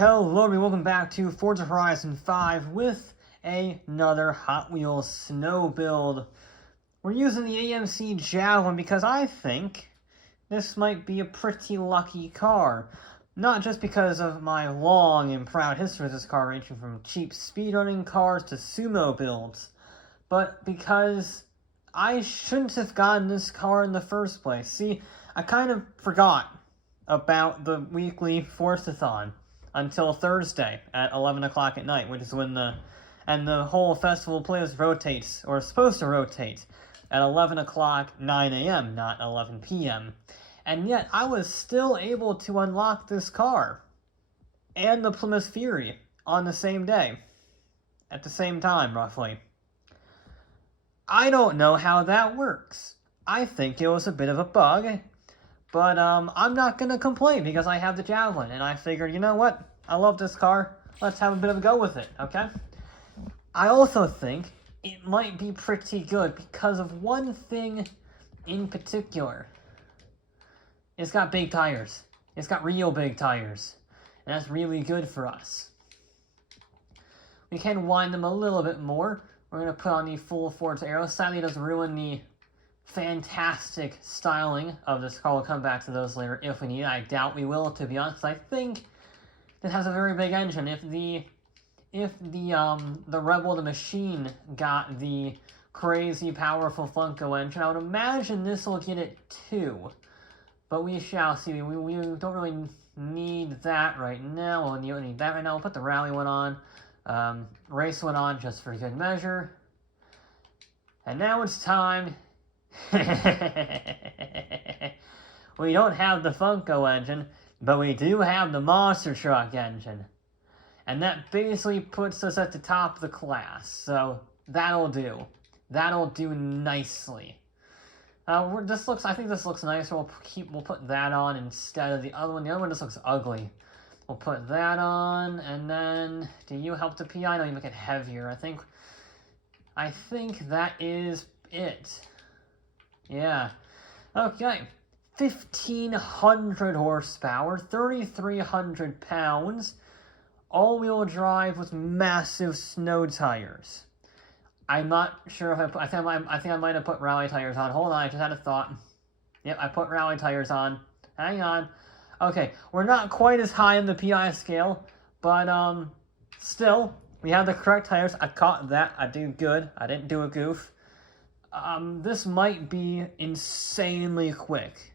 Hello everyone, welcome back to Forza Horizon 5 with another Hot Wheels snow build. We're using the AMC Javelin because I think this might be a pretty lucky car. Not just because of my long and proud history with this car, ranging from cheap speedrunning cars to sumo builds, but because I shouldn't have gotten this car in the first place. See, I kind of forgot about the weekly Forzathon until Thursday at 11 o'clock at night, which is when the whole festival playlist rotates, or is supposed to rotate, at 11 o'clock, 9 a.m., not 11 p.m. And yet, I was still able to unlock this car and the Plymouth Fury on the same day, at the same time, roughly. I don't know how that works. I think it was a bit of a bug. But I'm not going to complain because I have the Javelin, and I figured, you know what? I love this car. Let's have a bit of a go with it, okay? I also think it might be pretty good because of one thing in particular. It's got big tires. It's got real big tires. And that's really good for us. We can wind them a little bit more. We're going to put on the full Forza Aero. Sadly, it does ruin the fantastic styling of this car. We'll come back to those later if we need it. I doubt we will, to be honest, because I think it has a very big engine. If the Rebel the Machine got the crazy powerful Funko engine, I would imagine this will get it too. But we shall see. We don't really need that right now. We'll need that right now. We'll put the rally one on, race one on just for good measure. And now it's time. We don't have the Funko engine, but we do have the Monster Truck engine. And that basically puts us at the top of the class, so that'll do. That'll do nicely. I think this looks nicer. We'll put that on instead of the other one. The other one just looks ugly. We'll put that on, and then do you help the PI? No, you make it heavier. I think that is it. Yeah. Okay. 1,500 horsepower, 3,300 pounds, all-wheel drive with massive snow tires. I'm not sure if I think I might have put rally tires on. Hold on, I just had a thought. Yep, I put rally tires on. Hang on. Okay, we're not quite as high in the PI scale, but still, we have the correct tires. I caught that. I did good. I didn't do a goof. This might be insanely quick,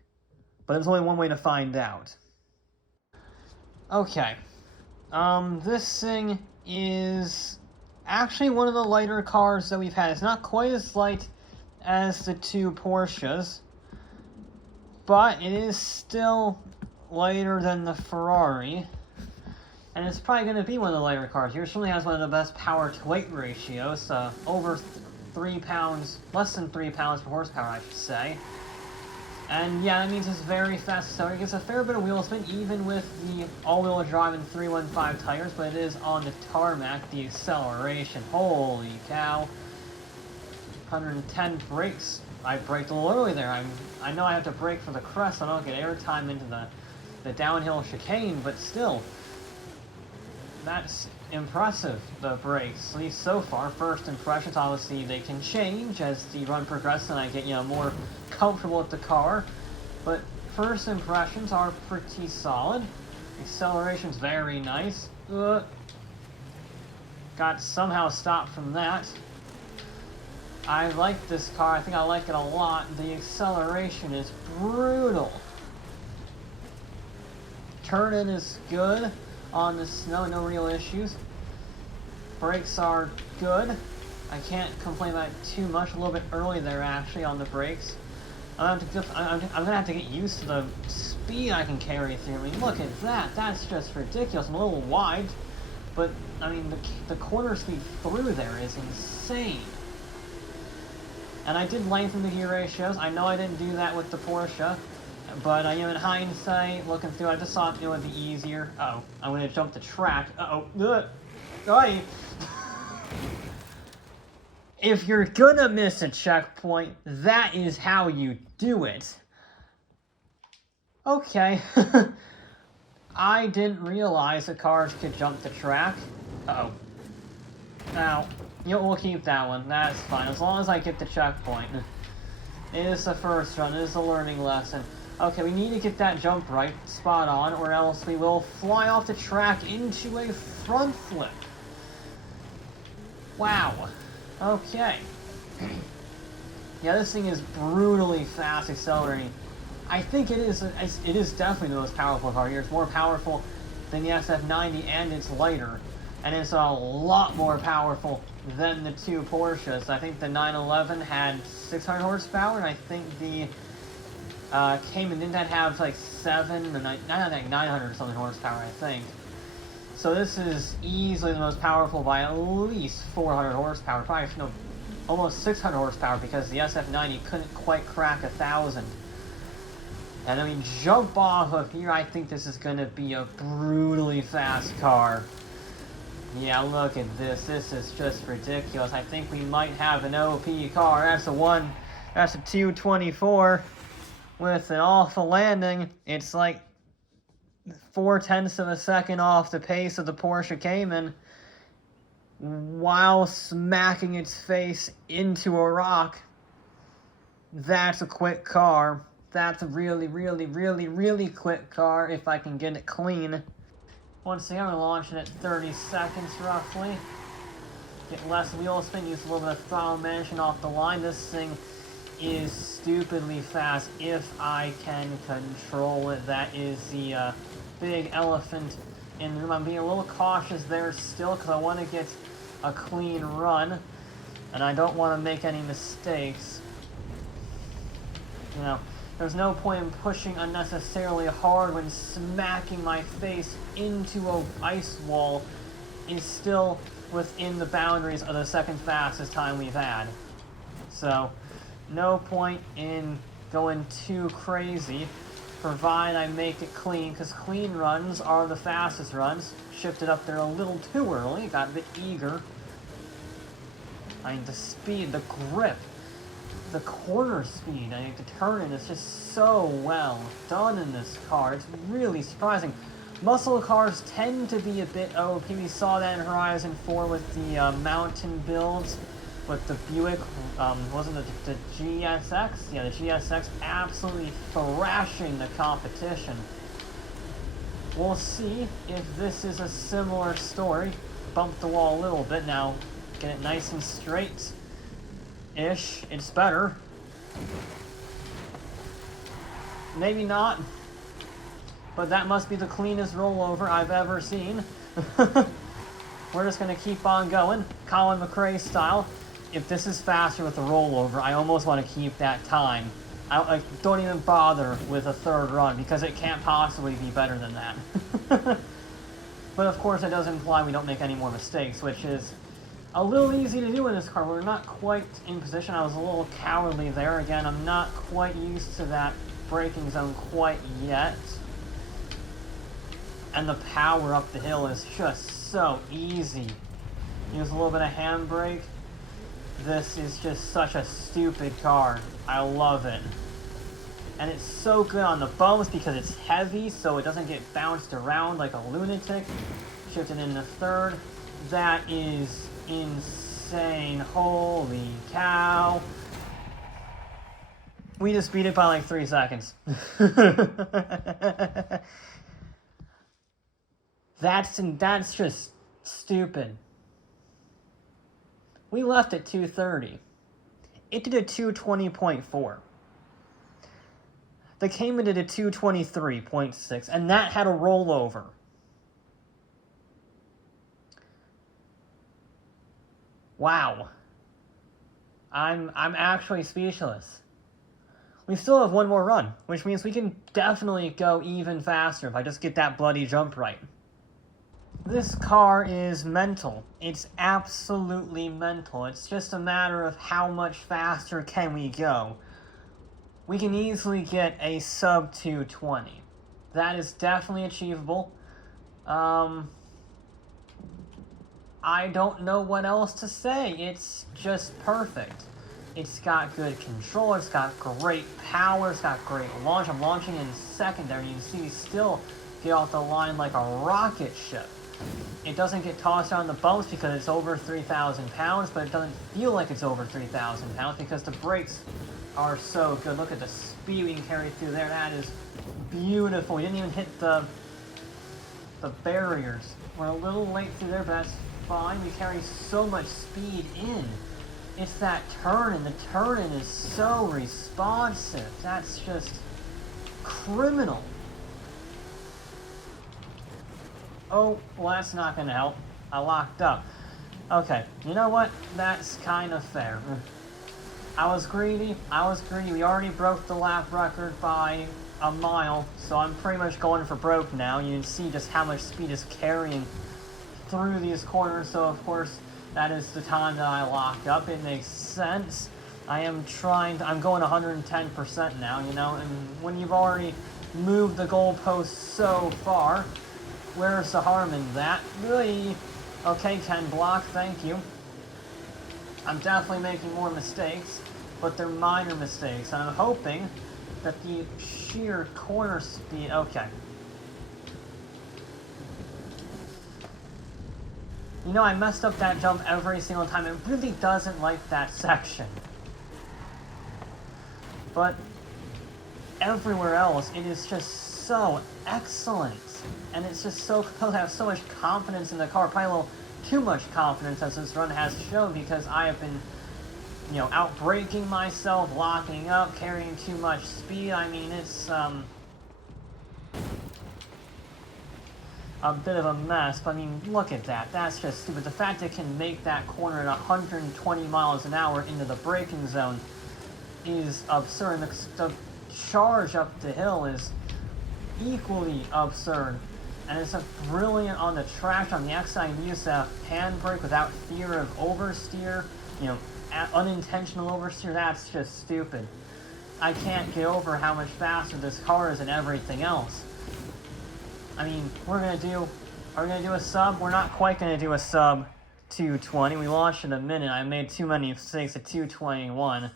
but there's only one way to find out. Okay, this thing is actually one of the lighter cars that we've had. It's not quite as light as the two Porsches, but it is still lighter than the Ferrari, and it's probably going to be one of the lighter cars here. It certainly has one of the best power-to-weight ratios, over 3 pounds, less than 3 pounds per horsepower, I should say. And yeah, that means it's very fast, so it gets a fair bit of wheel spin, even with the all-wheel drive and 315 tires, but it is on the tarmac. The acceleration, holy cow. 110 brakes. I braked a little early there. I know I have to brake for the crest, so I don't get airtime into the downhill chicane, but still, that's impressive, the brakes, at least so far. First impressions, obviously, they can change as the run progresses and I get, more comfortable with the car. But first impressions are pretty solid. Acceleration's very nice. Got somehow stopped from that. I like this car. I think I like it a lot. The acceleration is brutal. Turn-in is good on the snow, no real issues. Brakes are good. I can't complain about it too much. A little bit early there, actually, on the brakes. I'm gonna have to get used to the speed I can carry through. I mean, look at that. That's just ridiculous. I'm a little wide, but I mean, the corner speed through there is insane. And I did lengthen the gear ratios. I know I didn't do that with the Porsche, but in hindsight, looking through, I just thought it would be easier. Uh-oh, I'm gonna jump the track. Uh-oh. Sorry. If you're gonna miss a checkpoint, that is how you do it. Okay. I didn't realize the cars could jump the track. Uh-oh. Now, we'll keep that one. That's fine, as long as I get the checkpoint. It is the first run. It is a learning lesson. Okay, we need to get that jump right, spot on, or else we will fly off the track into a front flip. Wow. Okay. Yeah, this thing is brutally fast accelerating. I think it is definitely the most powerful car here. It's more powerful than the SF90, and it's lighter. And it's a lot more powerful than the two Porsches. I think the 911 had 600 horsepower, and I think the Cayman didn't have like 900 something horsepower, I think. So this is easily the most powerful by at least 400 horsepower. Probably, no, almost 600 horsepower, because the SF90 couldn't quite crack 1,000. And then we jump off of here. I think this is going to be a brutally fast car. Yeah, look at this. This is just ridiculous. I think we might have an OP car. That's a 224 with an awful landing. It's like 0.4 of a second off the pace of the Porsche Cayman while smacking its face into a rock. That's a quick car. That's a really, really, really, really quick car if I can get it clean. Once again, we're launching at 30 seconds roughly. Get less wheel spin, use a little bit of throttle management off the line. This thing is stupidly fast if I can control it. That is the big elephant in the room. I'm being a little cautious there still because I want to get a clean run. And I don't want to make any mistakes. You know, there's no point in pushing unnecessarily hard when smacking my face into an ice wall is still within the boundaries of the second fastest time we've had. So, no point in going too crazy, provided I make it clean, because clean runs are the fastest runs. Shifted up there a little too early, got a bit eager. I mean, the speed, the grip, the corner speed, I think the turning is just so well done in this car. It's really surprising. Muscle cars tend to be a bit OP. We saw that in Horizon 4 with the mountain builds, with the Buick, wasn't it the GSX? Yeah, the GSX absolutely thrashing the competition. We'll see if this is a similar story. Bump the wall a little bit now. Get it nice and straight. Ish. It's better. Maybe not. But that must be the cleanest rollover I've ever seen. We're just going to keep on going. Colin McRae style. If this is faster with the rollover, I almost want to keep that time. I don't even bother with a third run because it can't possibly be better than that. But of course, it does imply we don't make any more mistakes, which is a little easy to do in this car. We're not quite in position. I was a little cowardly there. Again, I'm not quite used to that braking zone quite yet. And the power up the hill is just so easy. Use a little bit of handbrake. This is just such a stupid car. I love it. And it's so good on the bumps because it's heavy, so it doesn't get bounced around like a lunatic. Shifting into third. That is insane. Holy cow. We just beat it by like 3 seconds. That's just stupid. We left at 230. It did a 220.4. The Cayman did a 223.6, and that had a rollover. Wow. I'm actually speechless. We still have one more run, which means we can definitely go even faster if I just get that bloody jump right. This car is mental. It's absolutely mental. It's just a matter of how much faster can we go. We can easily get a sub 220. That is definitely achievable. I don't know what else to say. It's just perfect. It's got good control. It's got great power. It's got great launch. I'm launching in second there. You can see we still get off the line like a rocket ship. It doesn't get tossed on the bumps because it's over 3,000 pounds, but it doesn't feel like it's over 3,000 pounds because the brakes are so good. Look at the speed we can carry through there. That is beautiful. We didn't even hit the barriers. We're a little late through there, but that's fine. We carry so much speed in. It's that turn-in. The turn-in is so responsive. That's just criminal. Oh, well, that's not going to help. I locked up. Okay, you know what? That's kind of fair. I was greedy. We already broke the lap record by a mile, so I'm pretty much going for broke now. You can see just how much speed is carrying through these corners, so of course, that is the time that I lock up. It makes sense. I'm going 110% now, you know, and when you've already moved the goalpost so far, where's the harm in that? Really? Okay, Ken Block, thank you. I'm definitely making more mistakes, but they're minor mistakes, and I'm hoping that the sheer corner speed... Okay. You know, I messed up that jump every single time. It really doesn't like that section. But everywhere else, it is just so excellent. And it's just so cool to have so much confidence in the car. Probably a little too much confidence as this run has shown, because I have been, you know, out-braking myself, locking up, carrying too much speed. I mean, it's, a bit of a mess, but I mean, look at that. That's just stupid. The fact it can make that corner at 120 miles an hour into the braking zone is absurd. The charge up the hill is equally absurd. And it's a brilliant on the track. On the X, I use a handbrake without fear of oversteer. You know, unintentional oversteer. That's just stupid. I can't get over how much faster this car is than everything else. I mean, are we gonna do a sub? We're not quite gonna do a sub 220. We launched in a minute. I made too many mistakes at 221.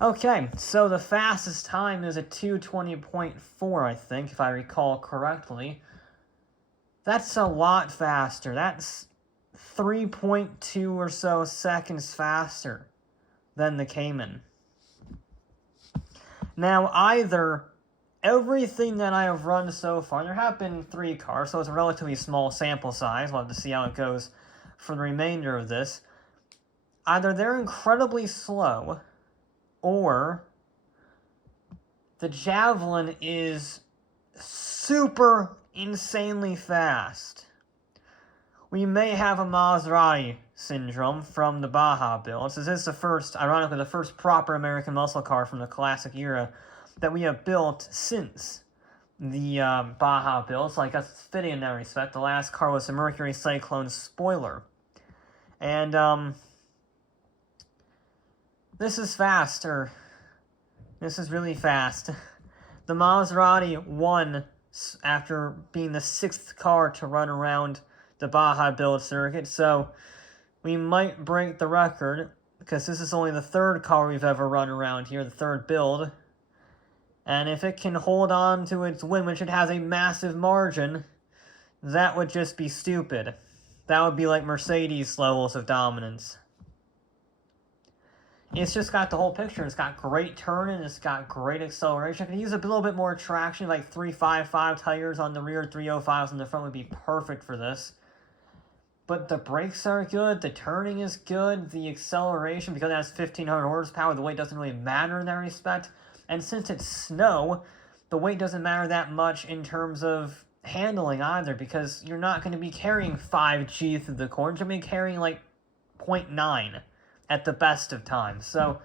Okay, so the fastest time is a 220.4, I think, if I recall correctly. That's a lot faster. That's 3.2 or so seconds faster than the Cayman. Now, either everything that I have run so far, there have been 3 cars, so it's a relatively small sample size. We'll have to see how it goes for the remainder of this. Either they're incredibly slow, or the Javelin is super insanely fast. We may have a Maserati syndrome from the Baja build. This is the first, ironically, the first proper American muscle car from the classic era that we have built since the Baja build, so I guess it's fitting in that respect. The last car was the Mercury Cyclone spoiler. And, this is faster. This is really fast. The Maserati won after being the 6th car to run around the Baja build circuit, so we might break the record, because this is only the 3rd car we've ever run around here, the 3rd build. And if it can hold on to its win, which it has a massive margin, that would just be stupid. That would be like Mercedes levels of dominance. It's just got the whole picture. It's got great turning, it's got great acceleration. I could use a little bit more traction, like 355 tires on the rear, 305s on the front would be perfect for this. But the brakes are good, the turning is good, the acceleration, because it has 1,500 horsepower, the weight doesn't really matter in that respect. And since it's snow, the weight doesn't matter that much in terms of handling either, because you're not going to be carrying 5G through the corners. You're going to be carrying like 0.9 at the best of times. So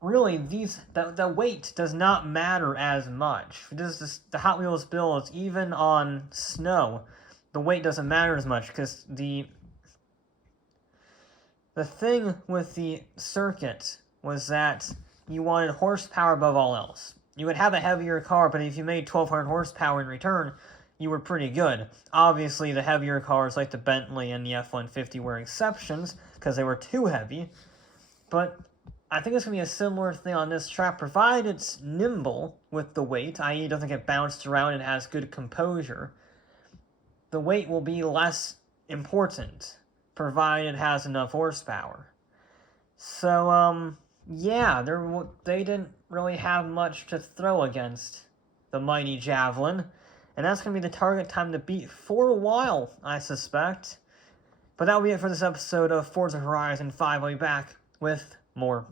really, the weight does not matter as much. The Hot Wheels builds, even on snow, the weight doesn't matter as much, because the thing with the circuit was that you wanted horsepower above all else. You would have a heavier car, but if you made 1,200 horsepower in return, you were pretty good. Obviously, the heavier cars like the Bentley and the F-150 were exceptions, because they were too heavy. But I think it's going to be a similar thing on this track, provided it's nimble with the weight, i.e. it doesn't get bounced around and has good composure. The weight will be less important, provided it has enough horsepower. So, yeah, they didn't really have much to throw against the mighty Javelin, and that's going to be the target time to beat for a while, I suspect. But that'll be it for this episode of Forza Horizon 5. I'll be back with more.